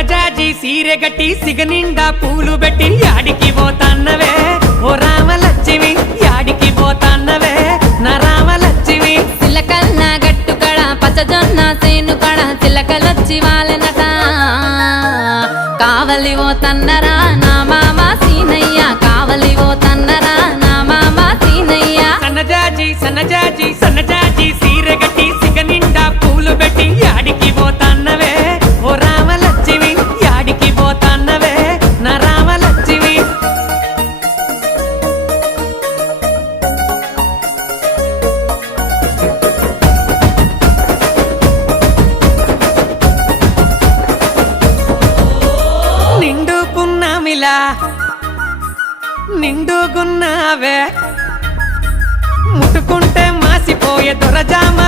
సన్నజాజి సీరె గట్టి సిగనిండా పూలు పెట్టి యాడికి పోతాన్నవే ఓ రామలక్ష్మి యాడికి పోతాన్నవే నా రామలక్ష్మి చిలకల్ల గట్టు కడ పచ్చజొన్న సేను కడ చిలకలొచ్చి వాలెనట కావలి ఓ తన్నరా నా మామ సీనయ్య కావలి ఓ తన్నరా నా మామ సీనయ్య సన్నజాజి సన్నజాజి సన్నజాజి సీరె గట్టి సిగనిండా పూలు పెట్టి యాడికి పోతాన్నవే ఓ రామలక్ష్మి యాడికి పోతాన్నవే నా రామలక్ష్మి నిండుకున్నామిలా నిండుకున్నావే ముట్టుకుంటే మాసిపోయే దొరజామ